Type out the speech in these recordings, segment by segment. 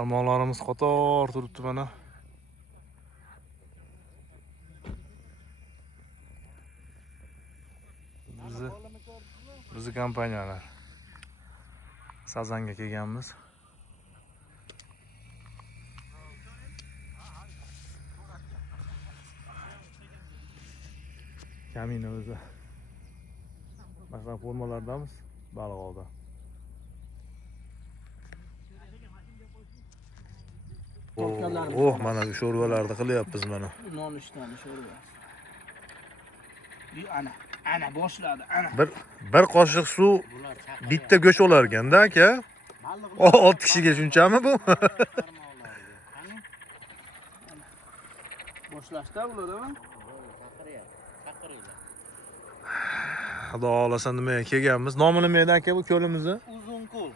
Armonlarimiz qator turibdi mana. Bizi kompaniyalar. Sazanga kelganmiz. Kamina o'zi. Boshqa formalardamiz, baliq oldi. Oh, mana shu sho'rvalarni qilyapmiz mana. Nonushtaning sho'rva. Ana boshladi, ana. Bir qoshiq suv bitta go'sht olar ekanda, aka. 6 kishiga shunchami bu? Boshlashda bo'ladimi? Xudo xolasa nimaga kelganmiz? Nomi nima edi aka bu ko'limizni? Uzunko'l.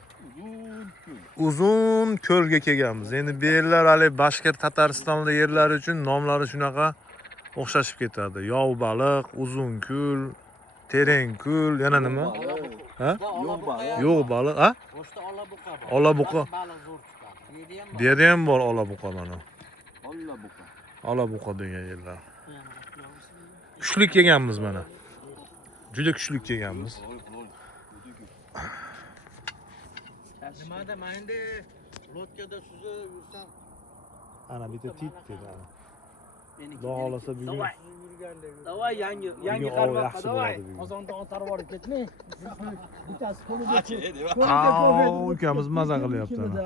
Uzun ko'lga kelganmiz. Endi bu yerlar hali Bashkir Tataristonda yerlari uchun nomlari shunaqa o'xshashib ketadi. Yov baliq, uzun ko'l, tereng ko'l, yana nima? Ha? Yo'q baliq, ha? Boshda olabuqa bor. Olabuqa. Baliq zo'r chiqadi. Bu yerda ham bor olabuqa mana. Olabuqa. Olabuqa degan yerlar. Kuchli kelganmiz mana. Juda kuchli kelganmiz. Nimada men endi lotkada suzib yursam, Ana bitta tit dedi ana. Xudo xolasa bugun Davay yangi qarmoqqa davay. Qozonda otarib olib ketmay. Bittasi qo'lida. ukamiz maza qilyapti ana.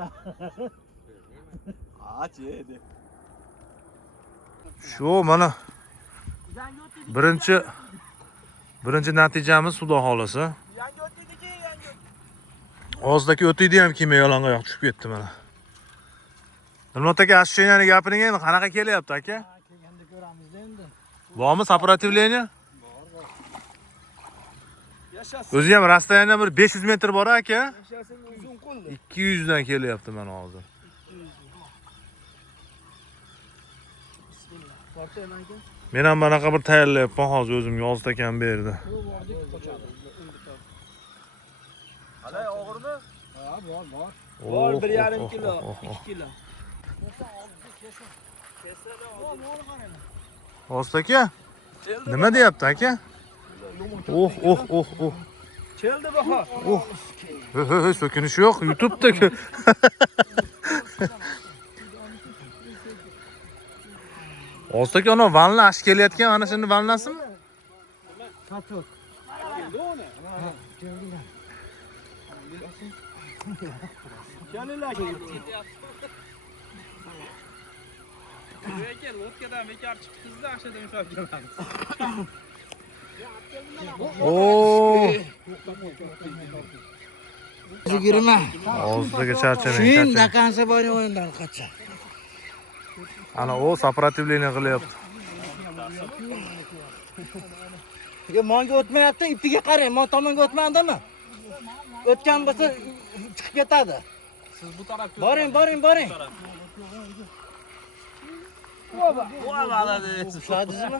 Shu mana birinchi natijamiz Xudo xolasa. Og'zidagi o'tiydi ham kelmay yalang'oyoq tushib ketdi mana. Nurmat aka, ashshenani gapiring endi qanaqa kelyapti aka? Kelganda ko'ramiz endi. Bormi сопротивление? Yashasın. O'zi ham rastoyaniya bir 500 metr bor aka. Yashasın Uzunko'l. 200 dan kelyapti mana hozir. Bismillah. Portayman aka. Men ham bunaqa bir tayyorlayapman hozir o'zimga Oz akam berdi. Halay og'irmi? Ha, bor. Oh, Bor oh, 1,5 oh, kilo, oh, oh. 2 kilo. Oz aka, nima deyapti aka? Oh. Keldi bahor. Oh. So'kinish yo'q, YouTube'da. Oz aka, ana vanla ash kelayotgan, ana shuni vanlasimi? Katuk. Kelinglar. Lekin lotkadan bekor chiqdingiz-da, ashada mushab kelamiz. Oh. 20. Ozdaga charchamang. Shuning dakansa bor o'yindan qocha. Ana o сопротивление qilyapti. Yo, menga o'tmayapti, ipiga qarang, men tomonga o'tmandimi? O'tgan bo'lsa chiqib ketadi. Siz bu tarafga Boring. Voy baladi. Ushladingizmi?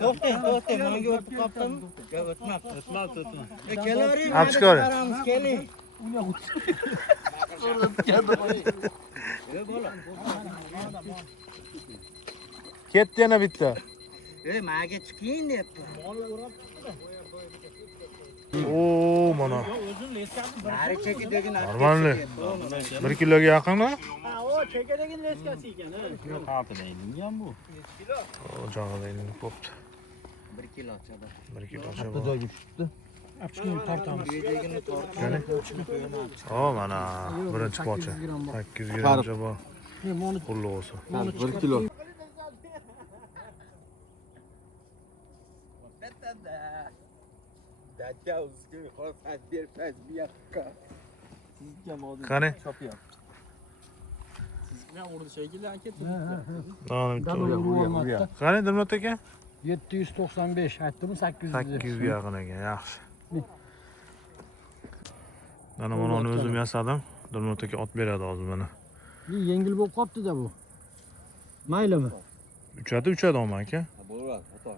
To'xtang, menga o'tib qolibdimi? Yo, o'tmabdi. Kelavering. Olib chiqaring. Qaramiz, keling. Ketdi yana bitta. Menga chiqing deyapti. Oo, mana. Nari chekidagi Normalni. 1 kiloga yaqin ha? Ha, o chekadagi leskasi ekan. Qaltilayning ham bu. O, jag'layning bo'pti. 1 kilo chada. 1 kilo chaba. Apchikni tortamiz. Yedagini Qani? O, mana birinchi pocha. 800 gram chaba. Qulluq olsun. 1 kilo. Qani? Sizga urdi shekilli aka. Qani Dilmat aka? 795 aytdim 800. 800 ga yaqin ekan, yaxshi. Mana buni o'zim yasadim. Dilmat aka ot beradi hozir mana. Yengil bo'lib qopti-da bu. Maylimi? Uchadi olma aka. Bo'ladi, ota.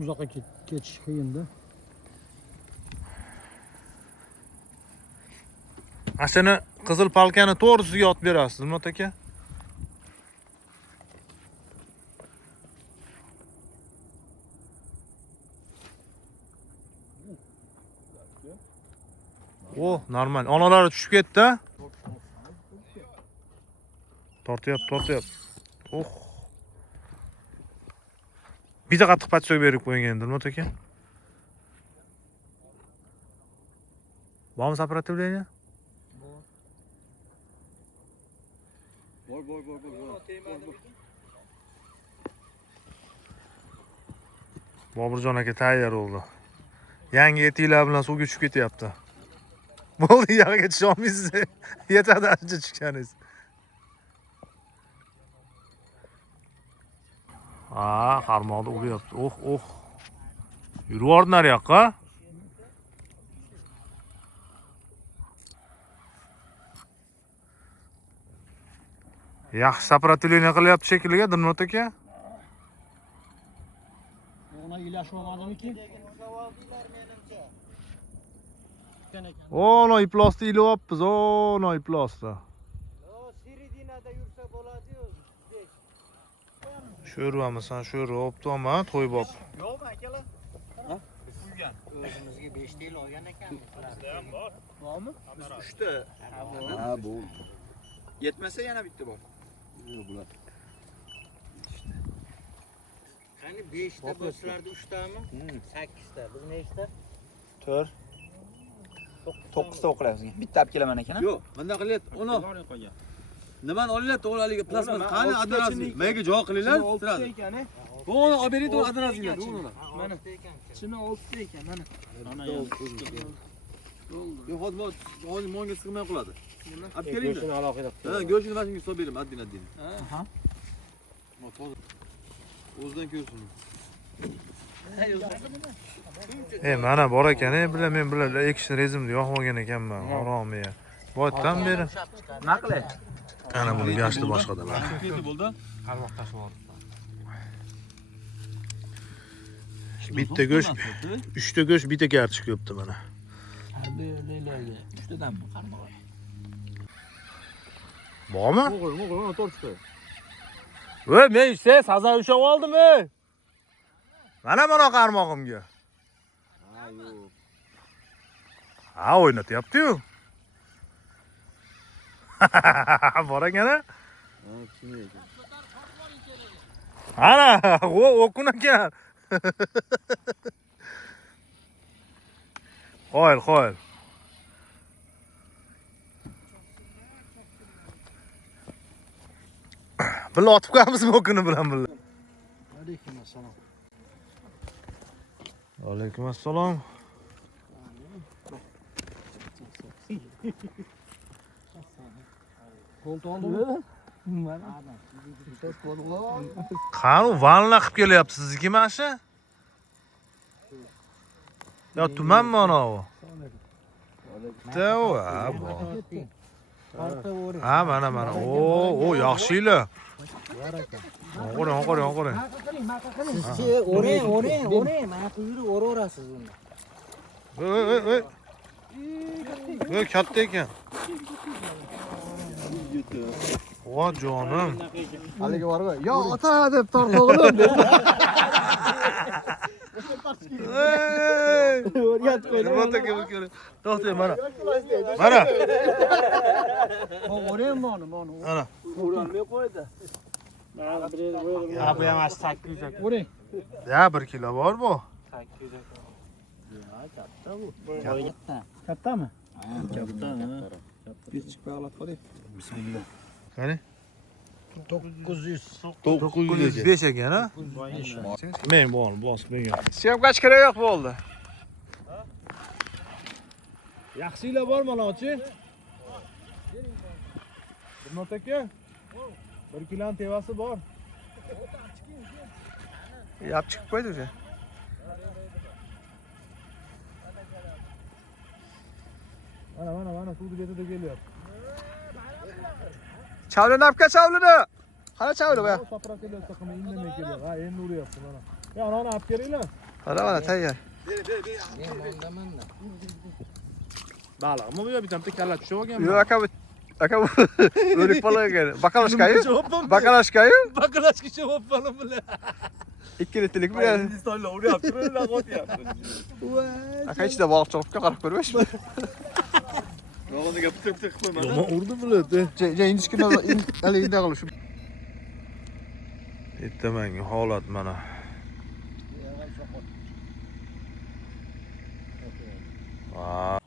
Uzoqqa ketish qiyin-da. Ashuni qizil palkani to'g'risiga otib berasiz, Dilmot aka. O, normal. Onalari tushib ketdi. Tortyapti. Oh. Bitta qattiq patsoq berib qo'ygan Dilmot aka. Bormi сопротивление? Bor. Boburjon aka tayyor bo'ldi. Yangi etiklar bilan suvga tushib ketyapti. Bo'ldi, yog'iga tusha olmaysiz. Yetadi ancha tushganingiz. Qarmoqni uryapti. Oh. Yurib nariyoqqa. Yaxshi сопротивление qilyapti shekilli, Dilmot aka. Ona ilashib olmadimki? Ono iplosti ilyapmiz. Ono iplosti. Seridinada yursa bo'ladi-yu. Sho'rvamisan, sho'rva optoma, to'y bop. Yo'qmi akalar? Ha? Uygan. O'zimizga 5 ta yil olgan ekanmiz. Bizda ham bor. Bormi? Biz 3 ta. Ha, bu. Yetmasa yana bitta bor. Yo'q bular. Qani 5 ta bo'lsalarda 3 tami? 8 ta. Biz nechta? 4 9 ta o'qilayapsiz. Bitta olib kelaman ekan. Yo'q, bunday qilyapti. Uni nimani olyapti? To'g'ri haligi plasma qani adranasi. Menga javob qilinglar. Turadi. Buni olib bering, to'g'ri adranasinglar. Mana ichini 6 ta ekan, mana. Mana Yo'q, hozir monga sig'may qoladi. Olib kelinglar. Go'shtini alohida. Ha, go'shtini mana shunga solib beraman, addin. Aha. O'zidan ko'rsin. Mana bor ekan, men bilan ekishni rezimni yoqmagan ekanman. Haromiya. Boydan beri. Nima qilay? Ana buni gashti boshqada. Ketdi bo'ldi. Qarmoq tashib oldi. Bitta go'sht, 3 ta go'sht, bitta kartosh ko'pti mana. Harbiy leylarga 3 tadanmi qarmoq? Bormi? O'g'il, to'rtta. Voy, men sazan ushab oldim, ey. Mana qarmog'imga. Ha, yo'q. Ha, o'ynatyapti-yu. Bor ekan-a? Ha, kichkina ekan. Ana, o'qun ekan. Qo'yil. Birga otib qo'yamizmi o'qini bilan birga? Alaykum assalom. Qani vanna qilib kelyapsiz sizniki mana shu? Yo, tumanmi ana u? Ha, mana. O, yaxshilar. O'qiring. Siz o'ring. Mana quyruq o'raverasiz unda. Voy, katta ekan. Voy jonim. Haligi bor-ku. Yo, ota deb tortib o'g'lim deb. O'rgatib qo'ydim. To'xtang, mana. O'ring buni. Ana. O'ralmay qo'ydi. Ha, bu ham 800 ekan. O'ring. Ya 1 kilo bor bu. 800 ekan. Kattami? Katta. Pichik bog'lab qo'ying. Bismillah. Qani? 900. 905 ekan, ha? Men bosib bergan. Syomkachi kerak yo'q bo'ldi. Yaxshilar bormi, anachi? Dilmot aka? 1 kiloni tevasi bor. Yap chiqib qo'ydi o'sha. Mana suvni betida kelyapti. Chavlini olib kel, chavlini. Qara chavli bu. Saprateliyapti, qilma indamay kelyapti. Ha, endi uryapti mana. Ya, anani olib kelinglar. Mana tayyor. Men mondaman-da. Baliqmi bu yo bitta kalla tushib olganmi? Yo'q aka bu o'lik bola ekan. Bakalashkayu? Bakalashkayu? Bakalashga javob bolam bular. 2 litrlik bir. Hindistonlar uryapti, ular qo'yapti. Aka ichida baliq chiqibdi, qarab ko'rmaysizmi? O'g'liga pitik qo'ymadi. Yomon urdi bular. Ingichkina haligi qilib shu. Ertamanga holat mana. Vay.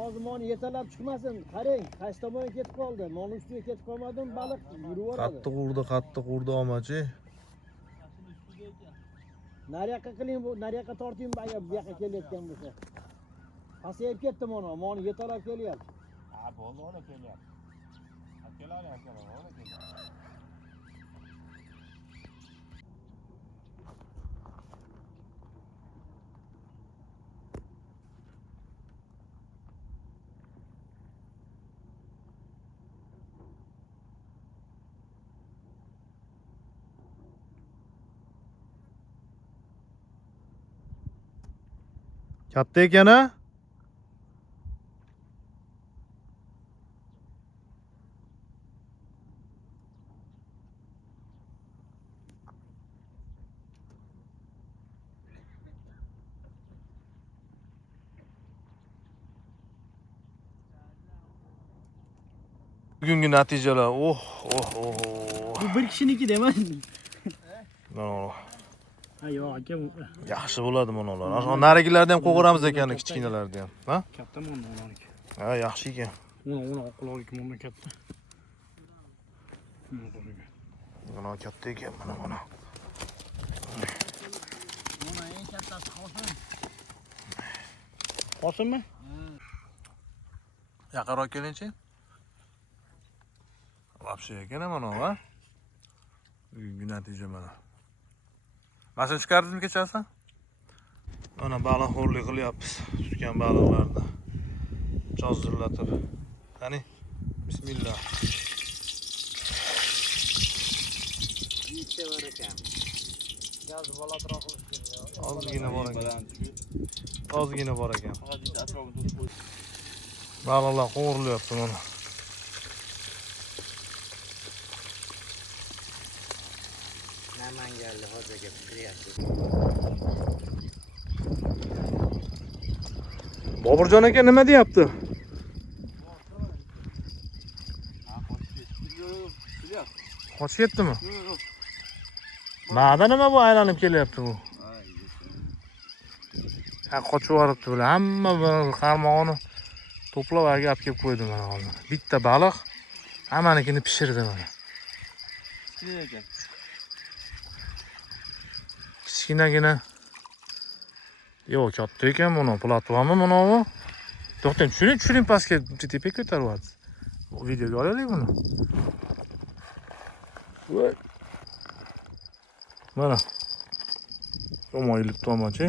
Hozir moni yetalab chiqmasin. Qarang, qaysi tomonga ketib qoldi. Moni ustiga ketib qolmadim, baliq yuraveradi. Qattiq urdi omachi. Nariyoqqa qiling, bu nariyoqqa torting agar bu yoqqa kelayotgan bo'lsa. Pasayib ketdi moni yetalab kelyapti. Ha, bo'ldi, ona kelyapti. Kelaveradi, ona kelyapti. Katta ekan-a? Bugungi natijalar. Oh. Bu bir kishiniki demas. Mana Ha, yo'q, aka bu. yaxshi bo'ladi bunalar. Ana narigilarni ham qo'g'iramiz ekan, kichkinalarni ham. Ha? Katta moniki. Ha, yaxshi ekan. Uni oqiloliki monni katta. Mana katta ekan, mana. Mana eng kattasi Qosim. Qosimmi? Yaqinroq keling-chi. Вообще ekan mana, ha? Bugungi natija mana. Mashina chiqardingmi kechasi? Mana baliq xo'rlik qilyapmiz. Tutgan baliqlarni chozillatib. Qani? Bismillah. Ikkita bor ekan. Gaz bolatroq qilish kerak. Ozgina bor ekan. Baliqlar qo'rilyapti mana. Namanganli hozirga kiryapti. Boburjon aka nima deyapti? Qochib ketdimi? Nada nima bu aylanib kelyapti bu? Ha, qochib yuboribdi bular. Hamma qarmog'ini to'plab aka olib kelib qo'ydi mana hozir. Bitta baliq hammanikini pishirdi mana. Kichkinagina. Yo'q, katta ekan buni. Platforma mana bu. To'xtang, tushiring pastga, tepaga ko'taryapsiz. Videoga olaylik buni. Voy. Mana. Ro'moyilib to'machi.